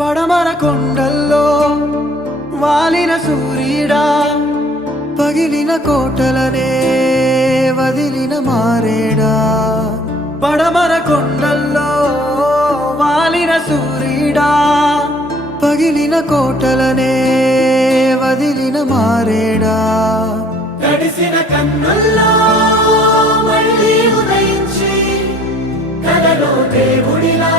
పడమర కొండల్లో వాలిన సూర్యుడా, పగిలిన కోటలనే వదిలిన మారేడా. పడమర కొండల్లో వాలిన సూర్యుడా, పగిలిన కోటలనే వదిలిన మారేడా. తడిసిన కన్నుల్లో మళ్ళీ ఉదయించి కలలో దేవుడిలా